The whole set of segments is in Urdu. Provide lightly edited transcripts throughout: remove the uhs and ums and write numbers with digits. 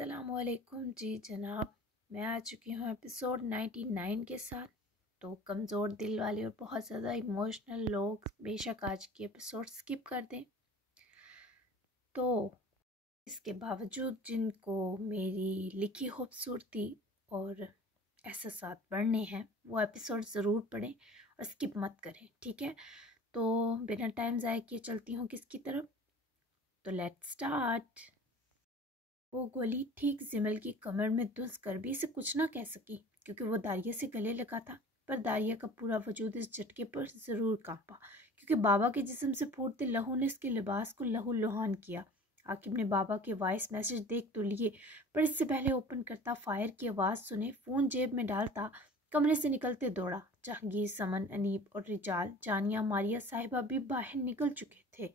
السلام علیکم جی جناب، میں آ چکی ہوں ایپیسوڈ 99 کے ساتھ۔ تو کمزور دل والے اور بہت زیادہ ایموشنل لوگ بے شک آج کی ایپیسوڈ سکپ کر دیں۔ تو اس کے باوجود جن کو میری لکھی خوبصورتی اور احساسات پڑھنے ہیں وہ ایپیسوڈ ضرور پڑھیں اور سکپ مت کریں، ٹھیک ہے؟ تو بنا ٹائم ضائع کیے چلتی ہوں کس کی طرف، تو لیٹ سٹارٹ۔ وہ گولی ٹھیک زمل کی کمر میں دھس کر بھی اسے کچھ نہ کہہ سکی، کیونکہ وہ داریہ سے گلے لگا تھا۔ پر داریہ کا پورا وجود اس جھٹکے پر ضرور کانپا، کیونکہ بابا کے جسم سے پھوٹتے لہو نے اس کے لباس کو لہو لہان کیا۔ عاقب نے بابا کے وائس میسج دیکھ تو لیے، پر اس سے پہلے اوپن کرتا، فائر کی آواز سنے، فون جیب میں ڈالتا، کمرے سے نکلتے دوڑا۔ جہانگیر، سمن، انیب اور رجال، جانیہ، ماریہ صاحبہ بھی باہر نکل چکے تھے۔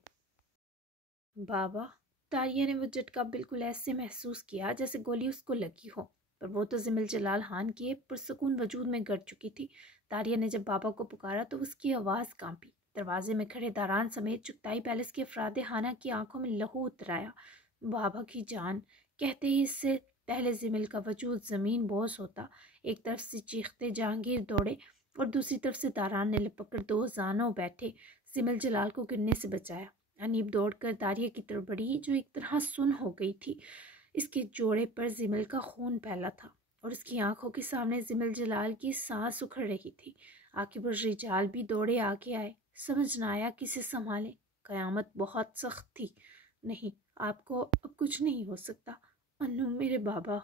بابا، داریہ نے وہ جھٹکا بالکل ایسے محسوس کیا جیسے گولی اس کو لگی ہو، پر وہ تو زمل جلال خان کے پرسکون وجود میں گڑ چکی تھی۔ داریہ نے جب بابا کو پکارا تو اس کی آواز کانپی۔ دروازے میں کھڑے داران سمیت چغتائی پیلس کے افراد خانہ کی آنکھوں میں لہو اتر آیا۔ بابا کی جان کہتے ہی اس سے پہلے زمل کا وجود زمین بوس ہوتا۔ ایک طرف سے چیختے جہانگیر دوڑے اور دوسری طرف سے داران نے لپک کر دو زانوں بیٹھے زمل جلال کو گرنے سے بچایا۔ انیب دوڑ کر داریہ کی طرف بڑھی، جو ایک طرح سن ہو گئی تھی۔ اس کے جوڑے پر زمل کا خون پھیلا تھا اور اس کی آنکھوں کے سامنے زمل جلال کی سانس اکھڑ رہی تھی۔ عاقب اور رجال بھی دوڑے آگے آئے، سمجھ نہ آیا کسے سنبھالیں۔ قیامت بہت سخت تھی۔ نہیں، آپ کو اب کچھ نہیں ہو سکتا انو، میرے بابا۔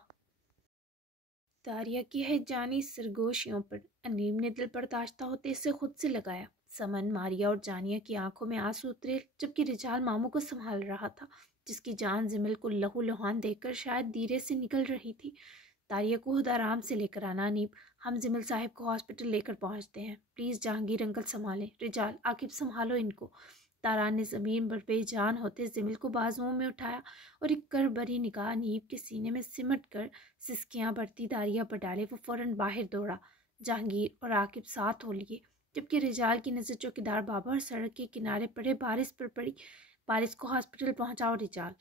داریہ کی ہے جانی سرگوشیوں پر انیب نے دل برداشتہ ہوتے اسے خود سے لگایا۔ سمن، ماریہ اور جانیہ کی آنکھوں میں آنسو اترے، جبکہ رجال ماموں کو سنبھال رہا تھا، جس کی جان زمل کو لہو لہان دیکھ کر شاید دیرے سے نکل رہی تھی۔ داریہ کو خود آرام سے لے کر آنا انیب، ہم زمل صاحب کو ہاسپٹل لے کر پہنچتے ہیں، پلیز جہانگیر انکل سنبھالیں، رجال عاقب سنبھالو ان کو۔ داران نے زمین پر بے جان ہوتے زمل کو بازوؤں میں اٹھایا اور ایک کر بری نگاہ انیب کے سینے میں سمٹ کر سسکیاں بڑھتی داریہ پر ڈالے وہ فوراً باہر دوڑا۔ جہانگیر اور عاقب ساتھ ہو لیے، جبکہ رجال کی نظر چوکیدار بابا اور سڑک کے کنارے پڑے بارش پر پڑی۔ بارش کو ہاسپٹل پہنچاؤ رجال۔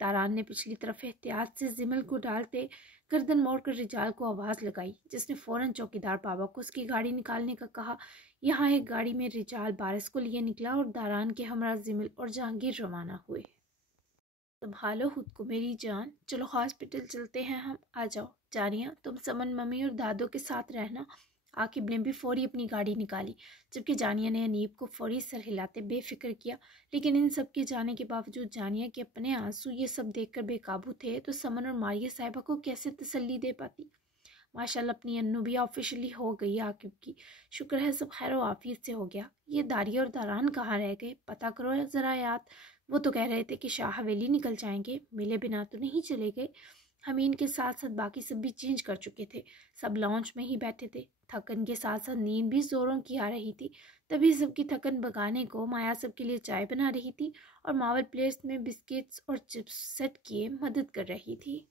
داران نے پچھلی طرف احتیاط سے زمل کو ڈالتے گردن موڑ کر رجال کو آواز لگائی، جس نے فوراً چوکیدار بابا کو اس کی گاڑی نکالنے کا کہا۔ یہاں ایک گاڑی میں رجال بارش کو لیے نکلا اور داران کے ہمراہ زمل اور جہانگیر روانہ ہوئے۔ سنبھالو خود کو میری جان، چلو ہاسپٹل چلتے ہیں ہم، آ جاؤ۔ جانیہ، تم سمن، ممی اور دادو کے ساتھ رہنا۔ عاقب نے بھی فوری اپنی گاڑی نکالی، جبکہ جانیہ نے انیب کو فوری سر ہلاتے بے فکر کیا۔ لیکن ان سب کے جانے کے باوجود جانیہ کے اپنے آنسو یہ سب دیکھ کر بے قابو تھے تو سمن اور ماریہ صاحبہ کو کیسے تسلی دے پاتی۔ ماشاءاللہ اپنی انو بھی آفیشلی ہو گئی عاقب کی، شکر ہے سب خیر و عافیت سے ہو گیا۔ یہ داریہ اور داران کہاں رہ گئے، پتہ کرو ذرا یاد، وہ تو کہہ رہے تھے کہ شاہ حویلی نکل جائیں گے، ملے بنا تو نہیں چلے گئے۔ ہمین کے ساتھ ساتھ باقی سب بھی چینج کر چکے تھے، سب لاؤنج میں ہی بیٹھے تھے۔ تھکن کے ساتھ ساتھ نیند بھی زوروں کی آ رہی تھی، تبھی سب کی تھکن بھگانے کو مایا سب کے لیے چائے بنا رہی تھی اور ماول پلیٹس میں بسکٹس اور چپس سیٹ کیے مدد کر رہی تھی۔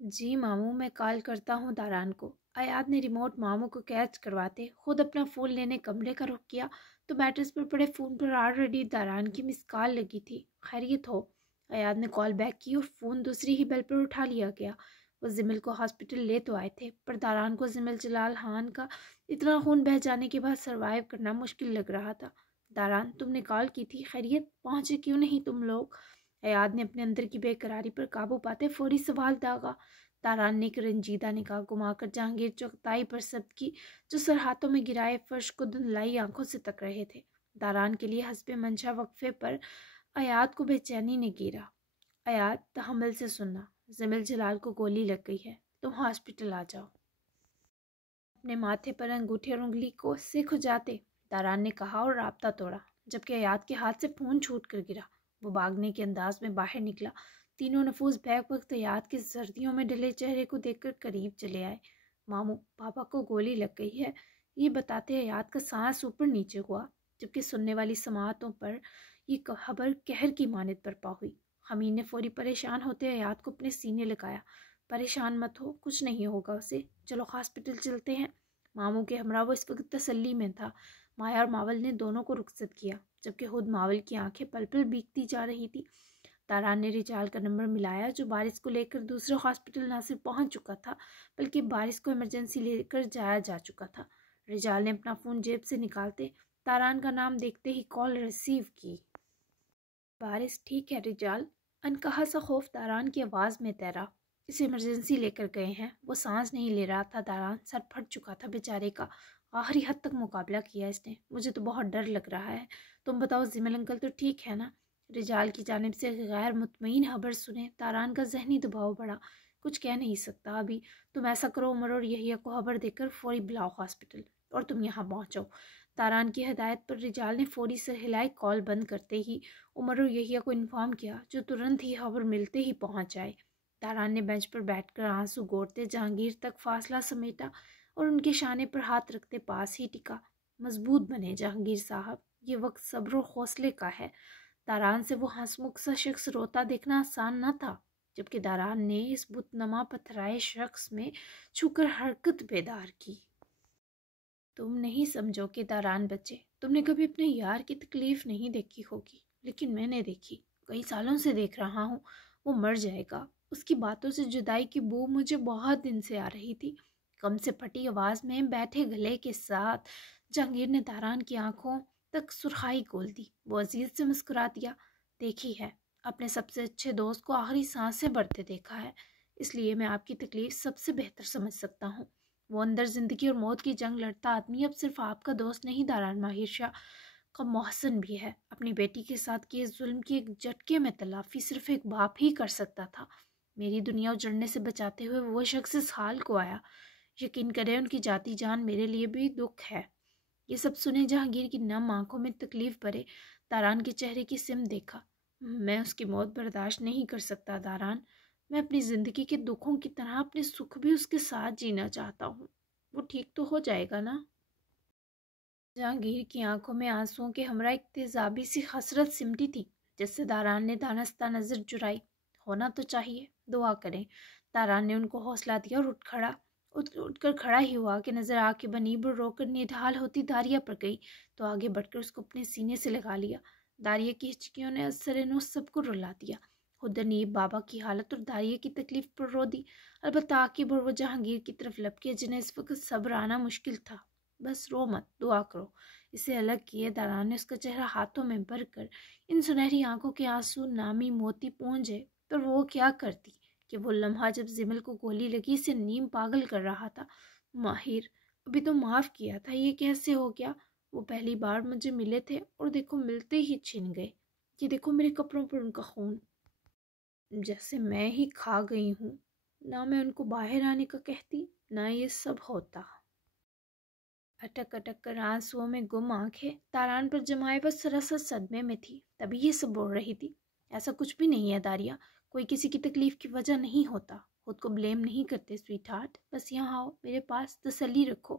جی ماموں، میں کال کرتا ہوں داران کو۔ ایاد نے ریموٹ ماموں کو کیچ کرواتے خود اپنا فون لینے کمرے کا رخ کیا تو میٹرس پر پڑے فون پر آلریڈی داران کی مس کال لگی تھی۔ خیریت ہو؟ ایاد نے کال بیک کی اور فون دوسری ہی بیل پر اٹھا لیا گیا۔ وہ زمل کو ہاسپٹل لے تو آئے تھے، پر داران کو زمل جلال خان کا اتنا خون بہہ جانے کے بعد سروائیو کرنا مشکل لگ رہا تھا۔ داران، تم نے کال کی تھی، خیریت؟ پہنچے کیوں نہیں تم لوگ؟ ایاد نے اپنے اندر کی بے قراری پر قابو پاتے فوری سوال داغا۔ داران نے ایک رنجیدہ نگاہ گھما کر جہانگیر چغتائی پر سب کی، جو سر ہاتھوں میں گرائے فرش کو دھندلائی آنکھوں سے تک رہے تھے۔ داران کے لیے حسب منشا وقفے پر ایاد کو بے چینی نے گھیرا۔ ایاد، تحمل سے سننا، زمل جلال کو گولی لگ گئی ہے، تم ہاسپٹل آ جاؤ۔ اپنے ماتھے پر انگوٹھی اور انگلی کو سے کھجاتے داران نے کہا اور رابطہ توڑا، جبکہ ایاد کے ہاتھ سے فون چھوٹ کر گرا۔ وہ بھاگنے کے انداز میں باہر نکلا۔ تینوں نفوس بیک وقت ایاد کے سردیوں میں ڈھلے چہرے کو دیکھ کر قریب چلے آئے۔ ماموں، پاپا کو گولی لگ گئی ہے، یہ بتاتے ایاد کا سانس اوپر نیچے ہوا، جبکہ سننے والی سماعتوں پر یہ خبر قہر کی مانند برپا ہوئی۔ حمید نے فوری پریشان ہوتے ایاد کو اپنے سینے لگایا۔ پریشان مت ہو، کچھ نہیں ہوگا اسے، چلو ہاسپٹل چلتے ہیں۔ ماموں کے ہمراہ وہ اس وقت تسلی میں تھا۔ مایا اور ماول نے دونوں کو رخصت کیا، جبکہ خود ماول کی آنکھیں پل پل بھیگتی جا رہی تھی۔ تاران نے رجال کا نمبر ملایا جو بارش کو لے کر دوسرے ہاسپٹل نہ صرف پہنچ چکا تھا بلکہ بارش کو ایمرجنسی لے کر جایا جا چکا تھا۔ رجال نے اپنا فون جیب سے نکالتے تاران کا نام دیکھتے ہی کال ریسیو کی۔ بارش ٹھیک ہے رجال؟ انکہا سا خوف تاران کی آواز میں تیرا۔ اسے ایمرجنسی لے کر گئے ہیں، وہ سانس نہیں لے رہا تھا تاران، سر پھٹ چکا تھا بیچارے کا، آخری حد تک مقابلہ کیا اس نے، مجھے تو بہت ڈر لگ رہا ہے، تم بتاؤ زمل انکل تو ٹھیک ہے نا؟ رجال کی جانب سے غیر مطمئن خبر سنے تاران کا ذہنی دباؤ بڑھا، کچھ کہہ نہیں سکتا ابھی، تم ایسا کرو عمر اور یحییٰ کو خبر دے کر فوری بلاؤ ہاسپٹل، اور تم یہاں پہنچو۔ تاران کی ہدایت پر رجال نے فوری سر ہلائی، کال بند کرتے ہی عمر اور یحییٰ کو انفارم کیا جو ترنت ہی خبر ملتے ہی پہنچ جائے۔ تاران نے بینچ پر بیٹھ کر آنسو گوڑتے جہانگیر تک فاصلہ سمیٹا اور ان کے شانے پر ہاتھ رکھتے پاس ہی ٹکا۔ مضبوط بنے جہانگیر صاحب، یہ وقت صبر و حوصلے کا ہے۔ تاران سے وہ ہنسمکھ سا شخص روتا دیکھنا آسان نہ تھا، جبکہ تاران نے اس بت نما پتھرائے شخص میں چھو کر حرکت بیدار کی۔ تم نہیں سمجھو کہ تاران بچے، تم نے کبھی اپنے یار کی تکلیف نہیں دیکھی ہوگی، لیکن میں نے دیکھی، کئی سالوں سے دیکھ رہا ہوں، وہ مر جائے گا۔ اس کی باتوں سے جدائی کی بو مجھے بہت دن سے آ رہی تھی۔ کم سے پھٹی آواز میں بیٹھے گلے کے ساتھ جہانگیر نے تاران کی آنکھوں تک سرخائی کھول دی۔ وہ عزیز سے مسکرا دیا، دیکھی ہے، اپنے سب سے اچھے دوست کو آخری سانسیں بھرتے دیکھا ہے، اس لیے میں آپ کی تکلیف سب سے بہتر سمجھ سکتا ہوں۔ وہ اندر زندگی اور موت کی جنگ لڑتا آدمی اب صرف آپ کا دوست نہیں، تاران ماہر شاہ کا محسن بھی ہے۔ اپنی بیٹی کے ساتھ کیے ظلم کی ایک جھٹکے میں تلافی صرف ایک باپ ہی کر سکتا تھا۔ میری دنیا اجڑنے سے بچاتے ہوئے وہ شخص اس حال کو آیا، یقین کریں ان کی جاتی جان میرے لیے بھی دکھ ہے۔ یہ سب سنے جہانگیر کی نم آنکھوں میں تکلیف بھرے تاران کے چہرے کی سمت دیکھا۔ میں اس کی موت برداشت نہیں کر سکتا تاران، میں اپنی زندگی کے دکھوں کی طرح اپنے سکھ بھی اس کے ساتھ جینا چاہتا ہوں۔ وہ ٹھیک تو ہو جائے گا نا؟ جہانگیر کی آنکھوں میں آنسوؤں کے ہمراہ ایک تیزابی سی حسرت سمٹی تھی، جس سے تاران نے دانستہ نظر جرائی۔ ہونا تو چاہیے، دعا کریں۔ تاران نے ان کو حوصلہ دیا اور اٹھ کر کھڑا ہی ہوا کہ نظر آ کے بنیب رو کر نڈھال ہوتی داریہ پر گئی تو آگے بڑھ کر اس کو اپنے سینے سے لگا لیا۔ داریہ کی ہچکیوں نے اثر نو سب کو رلا دیا، خود انیب بابا کی حالت اور داریہ کی تکلیف پر رو دی، البتہ عاقب اور وہ جہانگیر کی طرف لپکے جنہیں اس وقت صبر آنا مشکل تھا۔ بس رو مت، دعا کرو۔ اسے الگ کیے تاران نے اس کا چہرہ ہاتھوں میں بھر کر ان سنہری آنکھوں کے آنسو نامی موتی پونجے، پر وہ کیا کرتی کہ وہ لمحہ جب زمل کو گولی لگی اسے نیم پاگل کر رہا تھا۔ ماہر، ابھی تو معاف کیا تھا، یہ کیسے ہو گیا؟ وہ پہلی بار مجھے ملے تھے اور دیکھو ملتے ہی چھن گئے، یہ دیکھو میرے کپڑوں پر ان کا خون، جیسے میں ہی کھا گئی ہوں۔ نہ میں ان کو باہر آنے کا کہتی، نہ یہ سب ہوتا۔ اٹک اٹک کر آنسوؤں میں گم آنکھیں تاران پر جمائے وہ سراسر صدمے میں تھی، تبھی یہ سب بول رہی تھی۔ ایسا کچھ بھی نہیں ہے داریہ، کوئی کسی کی تکلیف کی وجہ نہیں ہوتا، خود کو بلیم نہیں کرتے سویٹ ہارٹ، بس یہاں آؤ میرے پاس، تسلی رکھو۔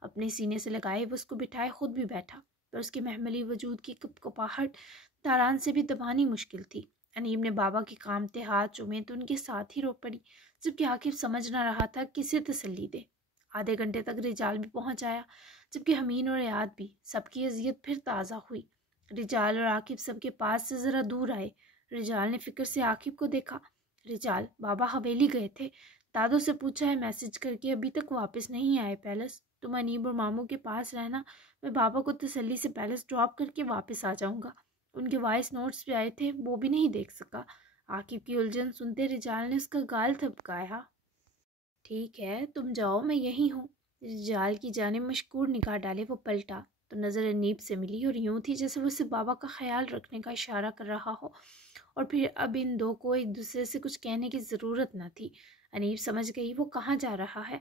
اپنے سینے سے لگائے وہ اس کو بٹھائے، خود بھی بیٹھا، پر اس کے محملی وجود کی کپ کپاہٹ تاران سے بھی دبانی مشکل تھی۔ انیب نے بابا کے کامتے ہاتھ چومے تو ان کے ساتھ ہی رو پڑی، جبکہ عاقب سمجھ نہ رہا تھا کسے تسلی دے۔ آدھے گھنٹے تک رجال بھی پہنچ آیا، جبکہ حمین اور ایاد بھی، سب کی اذیت پھر تازہ ہوئی۔ رجال اور عاقب سب کے پاس سے ذرا دور آئے۔ رجال نے فکر سے عاقب کو دیکھا۔ رجال، بابا حویلی گئے تھے، دادو سے پوچھا ہے میسج کر کے، ابھی تک واپس نہیں آئے پیلس، تم انیب اور ماموں کے پاس رہنا، میں بابا کو تسلی سے پیلس ڈراپ کر کے واپس آ جاؤں گا۔ ان کے وائس نوٹس بھی آئے تھے، وہ بھی نہیں دیکھ سکا۔ عاقب کی الجھن سنتے رجال نے اس کا گال تھپکایا۔ ٹھیک ہے تم جاؤ، میں یہیں ہوں۔ رجال کی جانب مشکور نگاہ ڈالے وہ پلٹا تو نظر انیب سے ملی اور یوں تھی جیسے وہ اسے بابا کا خیال رکھنے کا اشارہ کر رہا ہو، اور پھر اب ان دو کو ایک دوسرے سے کچھ کہنے کی ضرورت نہ تھی۔ انیب سمجھ گئی وہ کہاں جا رہا ہے۔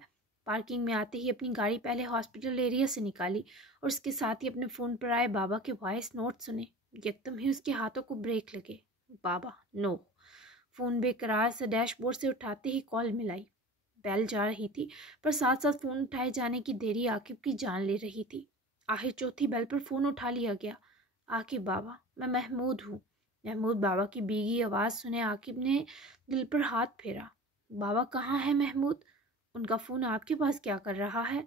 پارکنگ میں آتے ہی اپنی گاڑی پہلے ہاسپٹل ایریا سے نکالی اور اس کے ساتھ ہی اپنے فون پر آئے بابا کے وائس نوٹ سنے۔ یکدم ہی اس کے ہاتھوں کو بریک لگے۔ بابا، نو۔ فون بے قرار سے ڈیش بورڈ سے اٹھاتے ہی کال ملائی۔ بیل جا رہی تھی، پر ساتھ ساتھ فون اٹھائے جانے کی دیری عاقب کی جان لے رہی تھی۔ آخر چوتھی بیل پر فون اٹھا لیا گیا۔ عاقب بابا، میں محمود ہوں۔ محمود بابا کی بیگی آواز سنے عاقب نے دل پر ہاتھ پھیرا۔ بابا کہاں ہے محمود؟ ان کا فون آپ کے پاس کیا کر رہا ہے؟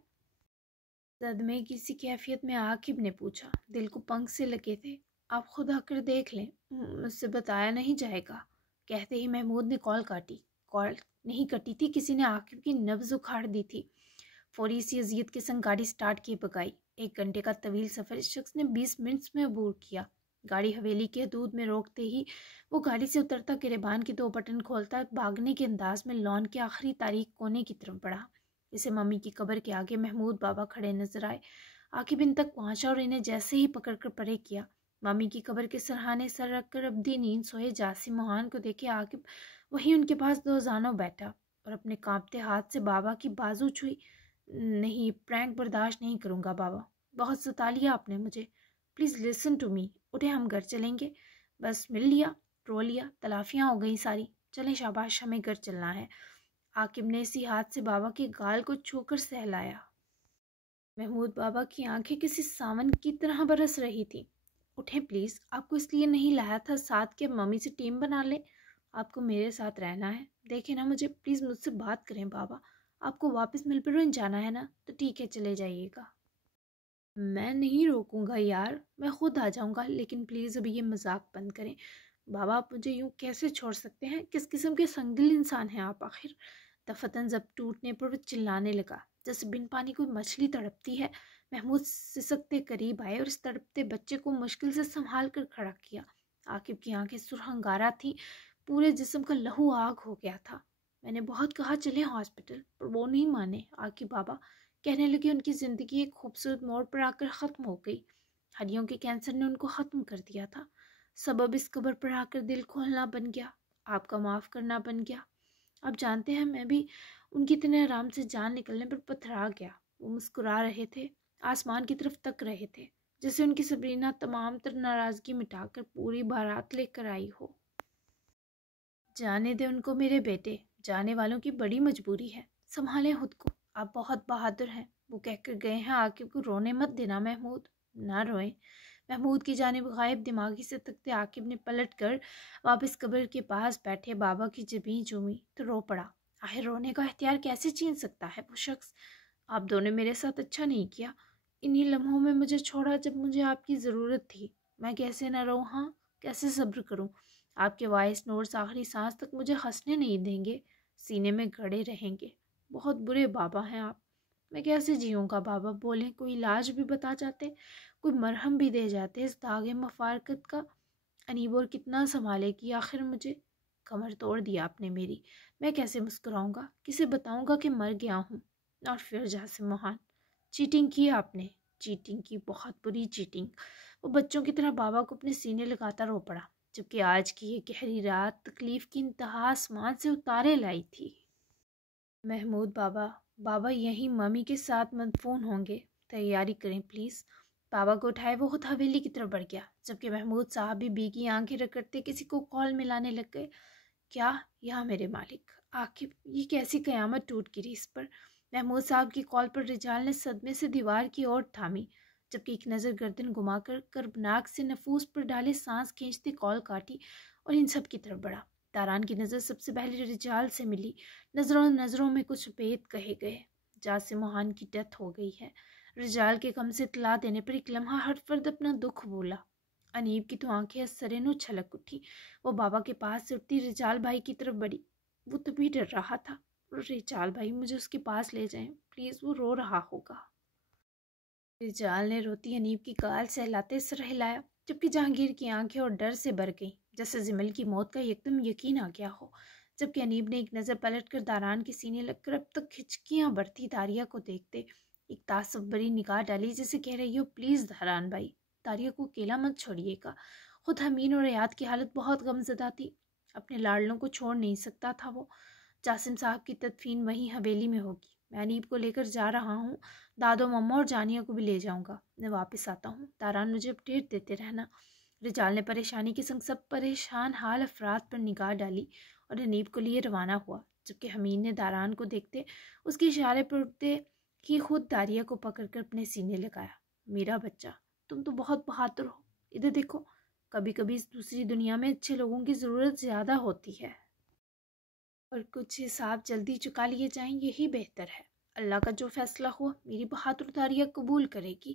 صدمے کی سی کیفیت میں عاقب نے پوچھا، دل کو پنکھ سے لگے تھے۔ آپ خود آ کر دیکھ لیں، مجھ سے بتایا نہیں جائے گا۔ کہتے ہی محمود نے کال کاٹی۔ کال نہیں کٹی تھی، کسی نے عاقب کی نبض اکھاڑ دی تھی۔ فوری سی اذیت کے سنگ گاڑی سٹارٹ کی بگائی۔ 1 گھنٹے کا طویل سفر اس شخص نے 20 منٹس میں عبور کیا۔ گاڑی حویلی کے حدود میں روکتے ہی وہ گاڑی سے اترتا، گریبان کے 2 بٹن کھولتا، بھاگنے کے انداز میں لان کے آخری تاریک کونے کی طرف بڑھا۔ اسے ممی کی قبر کے آگے محمود بابا کھڑے نظر آئے۔ عاقب ان تک پہنچا اور انہیں جیسے ہی پکڑ کر پرے کیا۔ مامی کی قبر کے سرہانے سر رکھ کر ابدی نیند سوئے جاسم موہان کو دیکھے عاقب وہی ان کے پاس 2 زانوں بیٹھا اور اپنے کانپتے ہاتھ سے بابا کی بازو چھوئی۔ نہیں، پرینک برداشت نہیں کروں گا بابا، بہت ستا لیا آپ نے مجھے، پلیز لسن ٹو می۔ اٹھے، ہم گھر چلیں گے۔ بس مل لیا، رو لیا، تلافیاں ہو گئی ساری، چلیں شاباش، ہمیں گھر چلنا ہے۔ عاقب نے اسی ہاتھ سے بابا کے گال کو چھو کر سہلایا۔ محمود بابا کی آنکھیں کسی ساون کی طرح برس رہی تھی۔ اٹھیں پلیز، آپ کو اس لیے نہیں لایا تھا ساتھ کہ ممی سے ٹیم بنا لیں، آپ کو میرے ساتھ رہنا ہے۔ دیکھیں نا مجھے، پلیز مجھ سے بات کریں بابا، آپ کو واپس ملبورن جانا ہے نا، تو ٹھیک ہے چلے جائیے گا۔ میں نہیں روکوں گا یار، میں خود آ جاؤں گا، لیکن پلیز ابھی یہ مذاق بند کریں۔ بابا آپ مجھے یوں کیسے چھوڑ سکتے ہیں؟ کس قسم کے سنگدل انسان ہیں آپ آخر؟ دفتن ضبط ٹوٹنے پر وہ چلانے لگا جیسے بن پانی کوئی مچھلی تڑپتی ہے۔ محمود سسکتے قریب آئے اور اس تڑپتے بچے کو مشکل سے سنبھال کر کھڑا کیا۔ عاقب کی آنکھیں سرخ انگارہ تھیں، پورے جسم کا لہو آگ ہو گیا تھا۔ میں نے بہت کہا چلیں ہاسپٹل، پر وہ نہیں مانے۔ عاقب بابا کہنے لگے ان کی زندگی ایک خوبصورت موڑ پر آ کر ختم ہو گئی، ہڈیوں کے کینسر نے ان کو ختم کر دیا تھا، سبب اس قبر پر آ کر دل کھولنا بن گیا، آپ کا معاف کرنا بن گیا۔ آپ جانتے ہیں میں بھی ان کی اتنے آرام سے جان نکلنے پر پتھرا گیا۔ وہ مسکرا رہے تھے، آسمان کی طرف تک رہے تھے، جیسے ان کی سبرینا تمام تر ناراضگی مٹا کر پوری بارات لے کر آئی ہو۔ جانے دے ان کو میرے بیٹے، جانے والوں کی بڑی مجبوری ہے، سنبھالیں خود کو، آپ بہت بہادر ہیں، وہ کہہ کر گئے ہیں۔ عاقب کو رونے مت دینا محمود، نہ روئیں۔ محمود کی جانب غائب دماغی سے تکتے عاقب نے پلٹ کر واپس قبر کے پاس بیٹھے بابا کی جبیں چومی تو رو پڑا۔ آخر رونے کا اختیار کیسے چھین سکتا ہے وہ شخص؟ آپ دونوں نے میرے ساتھ اچھا نہیں کیا، انہی لمحوں میں مجھے چھوڑا جب مجھے آپ کی ضرورت تھی، میں کیسے نہ رہوں؟ ہاں کیسے صبر کروں؟ آپ کے وائس نوٹس آخری سانس تک مجھے ہنسنے نہیں دیں گے، سینے میں گڑے رہیں گے۔ بہت برے بابا ہیں آپ، میں کیسے جیوں گا بابا؟ بولیں، کوئی علاج بھی بتا جاتے، کوئی مرہم بھی دے جاتے اس داغ مفارقت کا۔ انیب اور کتنا سنبھالے گی آخر مجھے؟ کمر توڑ دیا آپ نے میری، میں کیسے مسکراؤں گا؟ کسے بتاؤں گا کہ مر گیا ہوں؟ اور پھر جاسم موہان، چیٹنگ کی آپ نے، چیٹنگ کی، بہت بری چیٹنگ۔ وہ بچوں کی طرح بابا کو اپنے سینے لگاتا رو پڑا، جبکہ آج کی یہ گہری رات تکلیف کی انتہا آسمان سے اتارے لائی تھی۔ محمود بابا، بابا یہیں ممی کے ساتھ مدفون ہوں گے، تیاری کریں پلیز۔ بابا کو اٹھائے وہ خود حویلی کی طرف بڑھ گیا، جبکہ محمود صاحب بھی بیگی آنکھیں رگڑتے کسی کو کال ملانے لگ گئے۔ کیا؟ یا میرے مالک، عاقب، یہ کیسی قیامت ٹوٹ گری اس پر؟ محمود صاحب کی کال پر رجال نے صدمے سے دیوار کی اور تھامی، جبکہ ایک نظر گردن گھما کر کربناک سے نفوس پر ڈالے سانس کھینچتے کال کاٹی اور ان سب کی طرف بڑھا۔ داران کی نظر سب سے پہلے رجال سے ملی، نظروں میں کچھ بید کہے گئے۔ جاسم موہان کی ڈیتھ ہو گئی ہے۔ رجال کے غم سے اطلاع دینے پر ایک لمحہ ہر فرد اپنا دکھ بولا۔ انیب کی تو آنکھیں سرینوں چھلک اٹھی، وہ بابا کے پاس سے اٹھتی رجال بھائی کی طرف بڑھی۔ وہ تو بھی ڈر رہا تھا، رجال بھائی مجھے اس کے پاس لے جائیں پلیز، وہ رو رہا ہوگا۔ رجال نے روتی انیب کی گال سہلاتے سر ہلایا، جبکہ جہانگیر کی آنکھیں اور ڈر سے بھر گئیں، جیسے زمل کی موت کا یکدم یقین آ گیا ہو، جبکہ انیب نے ایک نظر پلٹ کر داران کے سینے لگ کر اب تک کھچکیاں بڑھتی داریا کو دیکھتے ایک تعصب بری نگاہ ڈالی، جیسے کہہ رہی ہو پلیز داران بھائی، داریا کو اکیلا مت چھوڑیے گا۔ خود حمین اور ریاض کی حالت بہت غمزدہ تھی، اپنے لاڈلوں کو چھوڑ نہیں سکتا تھا وہ۔ جاسم صاحب کی تدفین وہیں حویلی میں ہوگی، میں انیب کو لے کر جا رہا ہوں، دادو مما اور جانیہ کو بھی لے جاؤں گا، میں واپس آتا ہوں، داران مجھے اپڈیٹ دیتے رہنا۔ رجال نے پریشانی کے سنگ سب پریشان حال افراد پر نگاہ ڈالی اور انیب کو لیے روانہ ہوا، جبکہ حمید نے داران کو دیکھتے اس کے اشارے پر اٹھتے ہی خود داریہ کو پکڑ کر اپنے سینے لگایا۔ میرا بچہ، تم تو بہت بہادر ہو، ادھر دیکھو، کبھی کبھی اس دوسری دنیا میں اچھے لوگوں کی ضرورت زیادہ ہوتی ہے، اور کچھ حساب جلدی چکا لیے جائیں، یہی بہتر ہے۔ اللہ کا جو فیصلہ ہوا میری بہادر داریہ قبول کرے گی،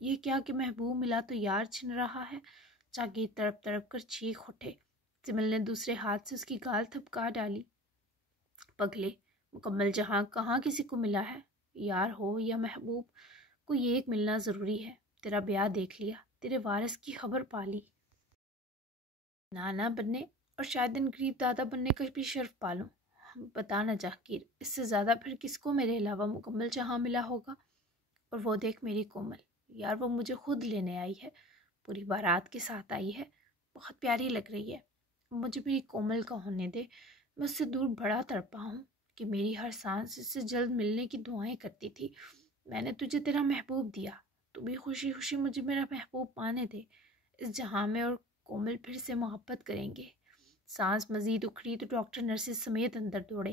یہ کیا کہ محبوب ملا تو یار چھن رہا ہے۔ جہانگیر تڑپ تڑپ کر چیخ اٹھے۔ جمیل نے دوسرے ہاتھ سے اس کی گال تھپکا ڈالی۔ پگلے، مکمل جہاں کہاں کسی کو ملا ہے؟ یار ہو یا محبوب، کوئی ایک ملنا ضروری ہے۔ تیرا بیاہ دیکھ لیا، تیرے وارث کی خبر پا لی، نانا بننے اور شاید ان قریب دادا بننے کا بھی شرف پالوں۔ بتانا جہانگیر، اس سے زیادہ پھر کس کو میرے علاوہ مکمل جہاں ملا ہوگا؟ اور وہ دیکھ میری کومل، یار وہ مجھے خود لینے آئی ہے، پوری بارات کے ساتھ آئی ہے، بہت پیاری لگ رہی ہے۔ مجھے میری کومل کا ہونے دے، میں اس سے دور بڑا تڑپا ہوں کہ میری ہر سانس اس سے جلد ملنے کی دعائیں کرتی تھی۔ میں نے تجھے تیرا محبوب دیا، تو بھی خوشی خوشی مجھے میرا محبوب پانے دے اس جہاں میں، اور کومل پھر سے محبت کریں گے۔ سانس مزید اکھڑی تو ڈاکٹر نرسز سمیت اندر دوڑے،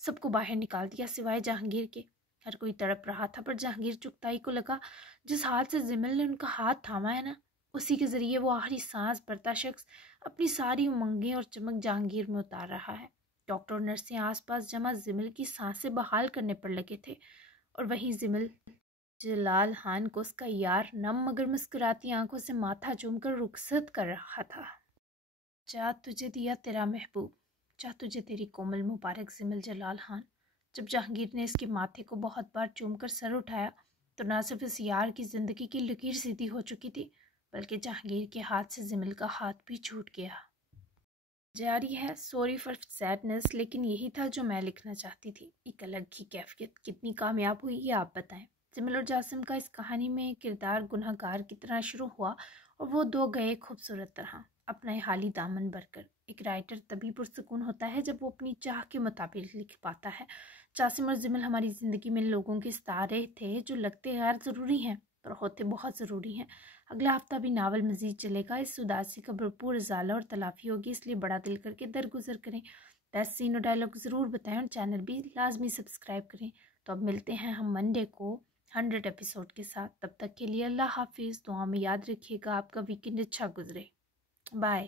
سب کو باہر نکال دیا سوائے جہانگیر کے۔ ہر کوئی تڑپ رہا تھا، پر جہانگیر چغتائی کو لگا جس ہاتھ سے جمیل نے ان کا ہاتھ تھاما ہے نا، اسی کے ذریعے وہ آخری سانس بھرتا شخص اپنی ساری امنگیں اور چمک جہانگیر میں اتار رہا ہے۔ ڈاکٹر اور نرسیں آس پاس جمع جمیل کی سانسیں بحال کرنے پر لگے تھے، اور وہیں جمیل جلال خان کو اس کا یار نم مگر مسکراتی آنکھوں سے ماتھا چوم کر رخصت کر رہا تھا۔ جا تجھے دیا تیرا محبوب، جا تجھے تیری کومل مبارک جمیل جلال خان۔ جب جہانگیر نے اس کے ماتھے کو بہت بار چوم کر سر اٹھایا تو نہ صرف اس یار کی زندگی کی لکیر سیدھی ہو چکی تھی، بلکہ جہانگیر کے ہاتھ سے جمیل کا ہاتھ بھی چھوٹ گیا۔ جاری ہے سوری فار سیڈنس، لیکن یہی تھا جو میں لکھنا چاہتی تھی، ایک الگ ہی کیفیت۔ کتنی کامیاب ہوئی یہ آپ بتائیں۔ جمیل اور جاسم کا اس کہانی میں کردار گناہ گار کی طرح شروع ہوا، اور وہ دو گئے خوبصورت طرح اپنا حالی دامن بھر کر۔ ایک رائٹر تبھی پرسکون ہوتا ہے جب وہ اپنی چاہ کے مطابق لکھ پاتا ہے۔ جاسم اور جمیل ہماری زندگی میں لوگوں کے ستارے تھے جو لگتے غیر ضروری ہیں پر ہوتے بہت ضروری ہیں۔ اگلا ہفتہ بھی ناول مزید چلے گا، اس اداسی کا بھرپور ازالہ اور تلافی ہوگی، اس لیے بڑا دل کر کے درگزر کریں۔ بیسٹ سین اور ڈائلاگ ضرور بتائیں، اور چینل بھی لازمی سبسکرائب کریں۔ تو اب ملتے ہیں ہم منڈے کو 100 ایپیسوڈ کے ساتھ، تب تک کے لیے اللہ حافظ۔ دعا میں یاد رکھیے گا، آپ کا ویکنڈ اچھا گزرے۔ بائے۔